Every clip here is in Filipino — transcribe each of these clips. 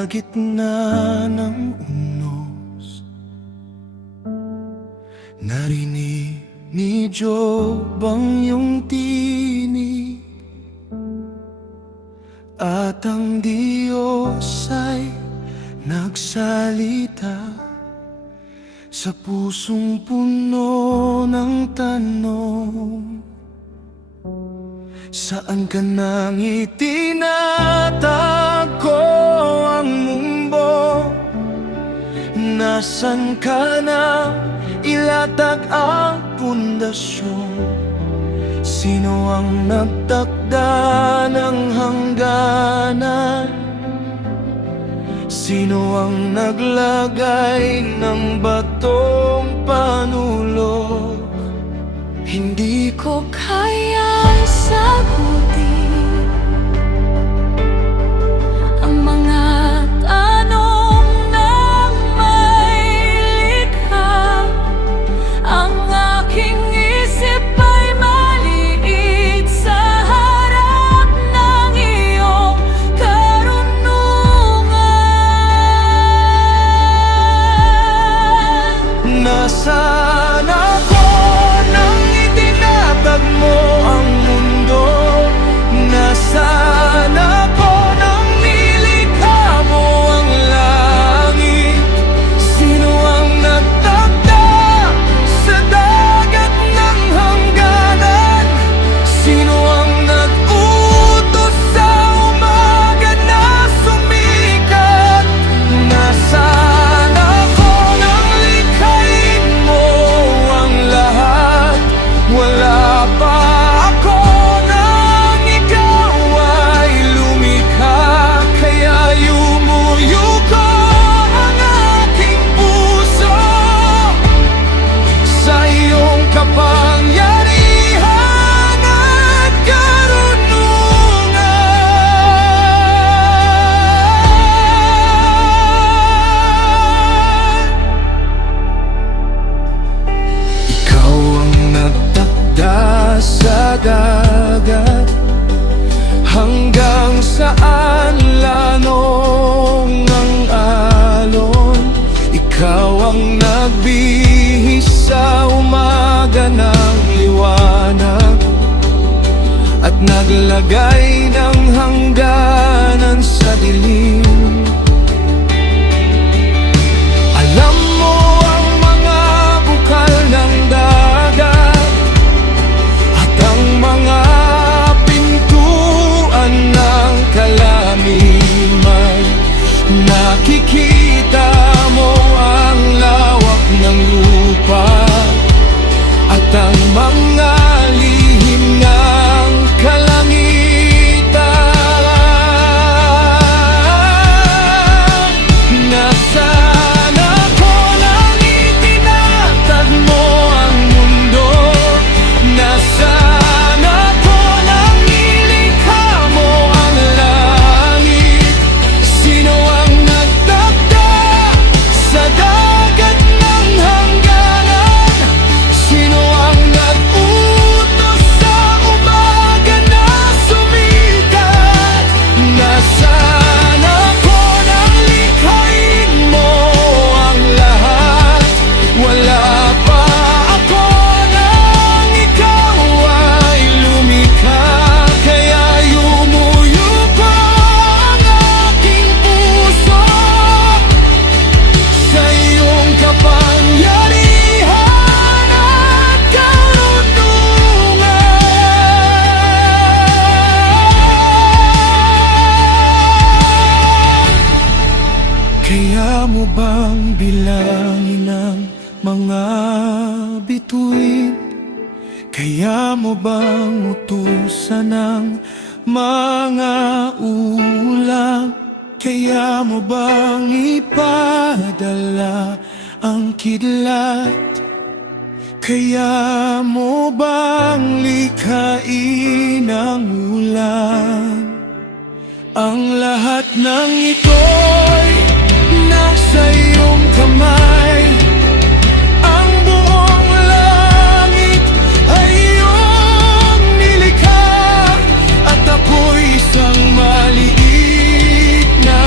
Sa gitna ng unos, narinig ni Job ang iyong tinig, at ang Diyos ay nagsalita sa pusong puno ng tanong. Saan ka nang itinatago ang mundo? Nasaan ka na ilatag ang pundasyon? Sino ang nagtakda ng hangganan? Sino ang naglagay ng batong panulog? Hindi ko kayang sagutin ang mga tanong ng may likha. Ang aking isip ay maliit sa harap ng iyong karunungan. Nasaan ako nang itinatag mo ang mundo? Nasaan ako nang nilikha mo ang langit? Sino ang nagtakda sa dagat ng hangganan? Sino ang nag-utos sa umaga na sumikat? Nasaan ako nang likhain mo ang lahat? Wala pa ako nang ikaw ay lumikha, kaya yumuyuko ang aking puso sa iyong kapangyarihan at karunungan. Ikaw ang nagtakda sa dagat, hanggang saan lanong ang alon. Ikaw ang nagbihis sa umaga ng liwanag, at naglagay ng hangganan sa dilim. Alam mo ang mga bukal ng dagat at ang mga pintuan ng kalamiman. Nakikita mo ang lawak ng lupa at ang mga lihim ng kalangitan. Nasaan ako nang itinatag mo ang mundo? Nasaan ako nang nilikha mo ang langit? Sino ang nagtakda sa dagat ng hangganan? Sino ang nag-utos sa umaga na sumikat? Nasaan ako nang likhain mo ang lahat? Wala pa ako nang ikaw ay lumikha, kaya yumuyuko ang aking puso sa iyong kapangyarihan at karunungan. Kaya mo bang bilangin ang mga bituin? Kaya mo bang utusan ng mga ulam? Kaya mo bang ipadala ang kidlat? Kaya mo bang likhain ang ulan? Ang lahat ng ito'y nasa iyong kamay. Ang buong langit ay iyong nilikha, at ako'y isang maliit na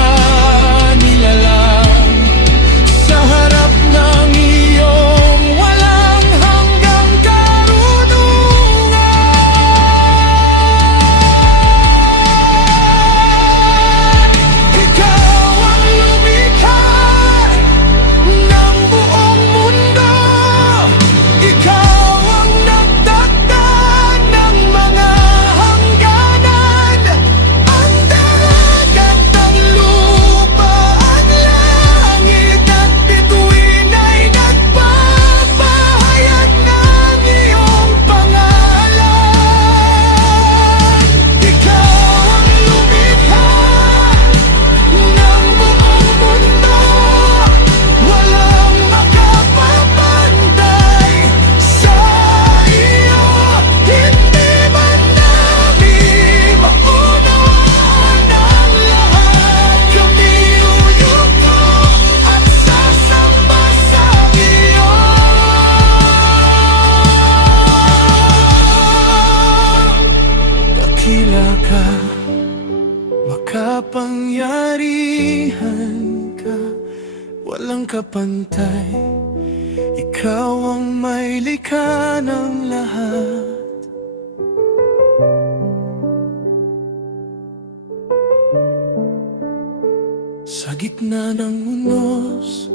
walang kapantay. Ikaw ang may likha ng lahat. Sa gitna ng unos,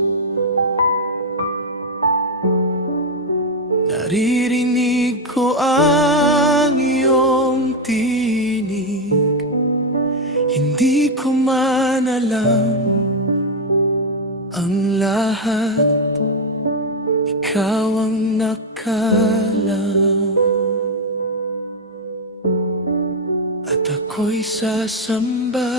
naririnig ko ang iyong tinig. Hindi ko man alam ang lahat, ikaw ang nakalam. At ako'y sasamba